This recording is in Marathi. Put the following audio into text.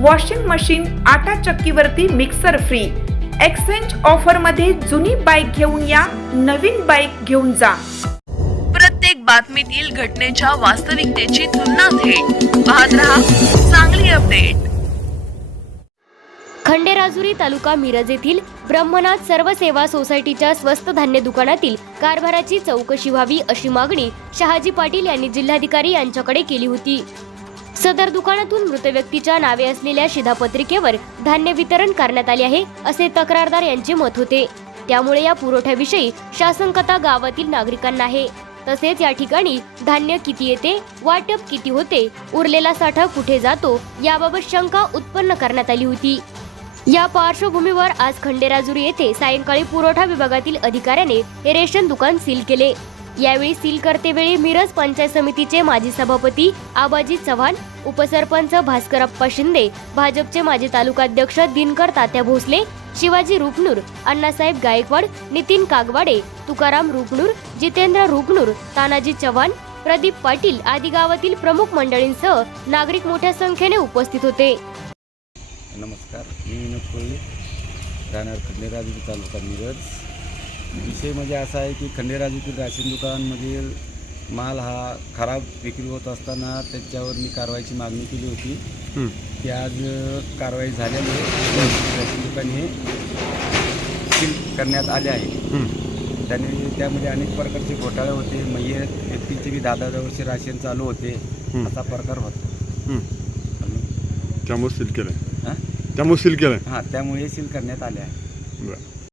वॉशिंग मशीन आटा चक्कीवरती मिक्सर फ्री एक्सचेंज ऑफरमध्ये जुनी बाईक घेऊन या नवीन बाईक घेऊन जा. प्रत्येक बातमीतील घटनेच्या वास्तविकतेची तुलना थेट. पाहत रहा चांगली अपडेट खंडेराजुरी तालुका मिरज येथील ब्रह्मनाथ सर्व सेवा सोसायटीच्या स्वस्त धान्य दुकानातील कारभाराची चौकशी व्हावी अशी मागणी शहाजी पाटील यांनी जिल्हाधिकारी यांच्याकडे केली होती. सदर दुकानातून मृत व्यक्तीच्या नावे असलेल्या शिधापत्रिकेवर धान्य वितरण करण्यात आले आहे असे तक्रारदार यांचे मत होते. त्यामुळे या पुरवठ्याविषयी शासनकता गावातील नागरिकांना आहे. तसेच या ठिकाणी धान्य किती येते वाटप किती होते उरलेला साठा कुठे जातो याबाबत शंका उत्पन्न करण्यात आली होती. या पार्श्वभूमीवर आज खंडेराजुरी येथे सायंकाळी पुरवठा विभागातील अधिकाऱ्याने हे रेशन दुकान सील केले. यावेळी सील करतेवेळी मिरज पंचायत समितीचे माजी सभापती आबाजी चव्हाण उपसरपंच भास्करप्पा शिंदे भाजपचे माजी तालुकाध्यक्ष दिनकर तात्या भोसले शिवाजी रुपनूर अण्णासाहेब गायकवाड नितीन कागवाडे तुकाराम रुपनूर जितेंद्र रुपनूर तानाजी चव्हाण प्रदीप पाटील आदी गावातील प्रमुख मंडळींसह नागरिक मोठ्या संख्येने उपस्थित होते. नमस्कार मी विनोद कोल्हे राहणार खंडेराजूर तालुका मिरज. विषय म्हणजे असा आहे की खंडेराजूतील राशन दुकानमधील माल हा खराब विक्री होत असताना त्याच्यावर मी कारवाईची मागणी केली होती. की आज कारवाई झाल्यामुळे राशन दुकान हे सील करण्यात आले आहे. त्याने त्यामध्ये अनेक प्रकारचे घोटाळे होते. मय्यत व्यक्तींचे बी दहा दहा वर्षे राशन चालू होते. असा प्रकार होता. त्यामुळे सील केलं हां? त्यामुळे सील केलं हां त्यामुळे सील करण्यात आले आहे. बरं.